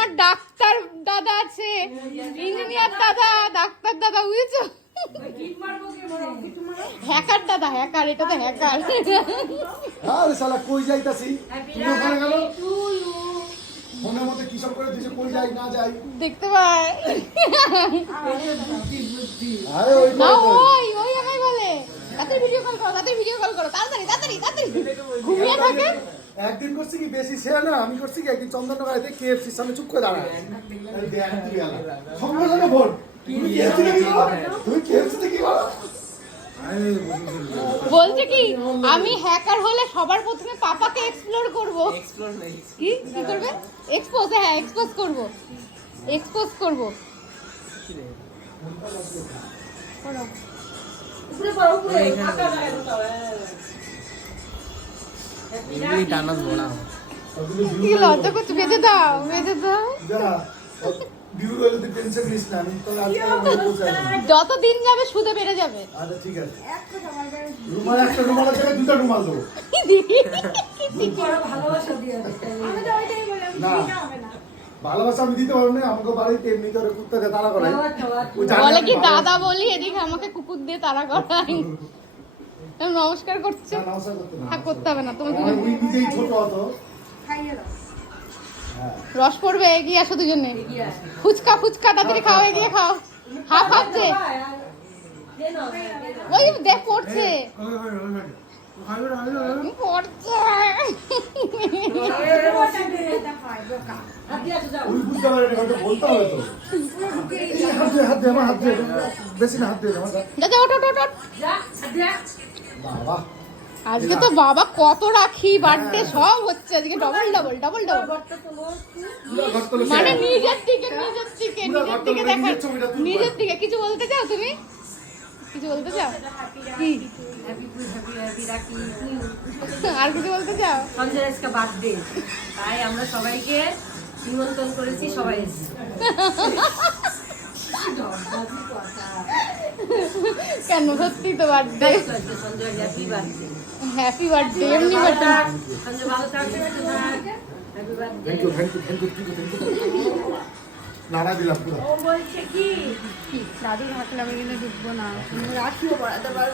আমার ডাক্তার দাদা আছে, ইঞ্জিনিয়ার দাদা, ডাক্তার দাদা, বুঝেছো? হ্যাকার দাদা, হ্যাকার, এটা তো হ্যাকার। আরে শালা কই যাইতাছি তুমি ওখানে গেল ফোনের মধ্যে কি সব করে দিছে কই যাই না যাই দেখতে পাই। আরে ওই না ওই আমায় বলে তাড়াতাড়ি ভিডিও কল করো, তাড়াতাড়ি ভিডিও কল করো, তাড়াতাড়ি তাড়াতাড়ি তাড়াতাড়ি ঘুমিয়ে থাকে। একদিন করছি কি বেশি সেরা না আমি করছি কি একদিন চন্দননগরে কেএফসির সামনে চুপ করে দাঁড়ায় সঙ্গে সঙ্গে ফোন তুমি কেএফসি থেকে কি করো তুমি কেএফসি থেকে কি করো বলছে কি আমি হ্যাকার হলে সবার প্রথমে পাপাকে এক্সপ্লোর করব। এক্সপ্লোর নাই কি কি করবে? এক্সপোজ, হ্যাঁ এক্সপোজ করব, এক্সপোজ করব। উপরে পড়ো উপরে ফাঁকা জায়গা দাও এই টানা বড়া কি লজ্জা করছো? বেঁধে দাও, বেঁধে দাও। যা বিউরো হলে তুই টেনশন নিস না আমি তো আজকে বলছি যত দিন যাবে সুদে বেড়ে যাবে। আচ্ছা ঠিক আছে রুমাল একটা রুমাল আছে দুটো রুমাল দেবো বড় ভালোবাসা দিয়ে আমি তো ওইটাই বললাম না। দিতে হবে না ভালোবাসা আমি দিতে পারবো না আমাকে বাড়িতে এমনি করে কুত্তা দিয়ে তাড়া করে ওই জানে বলে কি আমি দাদা বলি এদিকে আমাকে কুকুর দিয়ে তাড়া করাই। নমস্কার করছে, না, নমস্কার করতে না। থাক করতে হবে না তোমাকে। আমার উনি নিজেই ছোট হতো খাইয়ে দাও হ্যাঁ রস পড়বে, এগিয়ে আসো দুজনে। এগিয়ে আয়। ফুচকা ফুচকা তাড়াতাড়ি খাও, এগিয়ে খাও। হাফ হাফছে, ওই দেখ পড়ছে পড়ছে। হাত দিয়ে আসো যাও ওই বুঝতে পারে না বলতে হবে তো এই হাত দে আমার হাত দে বেশি না হাত দে আমার দাদা ওঠ ওঠ ওঠ। যা হাত দিয়ে বাবা আজকে তো বাবা কত রাখি বার্থডে সব হচ্ছে আজকে, ডবল ডবল ডবল ডবল। বর্ত তোমার পুরো ঘর তোলো মানে নিজের দিকে নিজের দিকে পুরো নিজের ঘর দিকে তোলো, দেখা, নিজের ছবিটা তুলবো। নিজের দিকে। কিছু বলতে চাও তুমি? কিছু বলতে চাও? কি হ্যাপি হ্যাপি হ্যাপি রাখি আর কিছু বলতে চাও? সঞ্জয় আজকে বার্থডে তাই আমরা সবাইকে নিমন্ত্রণ করেছি সবাই এসেছে কেন সত্যি তো birthday, Sanjay happy birthday happy birthday, এমনি বার্থডে। সঞ্জয় ভালো থাকবে হ্যাপি বার্থডে থ্যাংক ইউ নাড়া দিলাম পুরো ও বলছে কি দাদু থাকলে আমি কিন্তু ঢুকবো না। রাখিও পড়াতে পারবো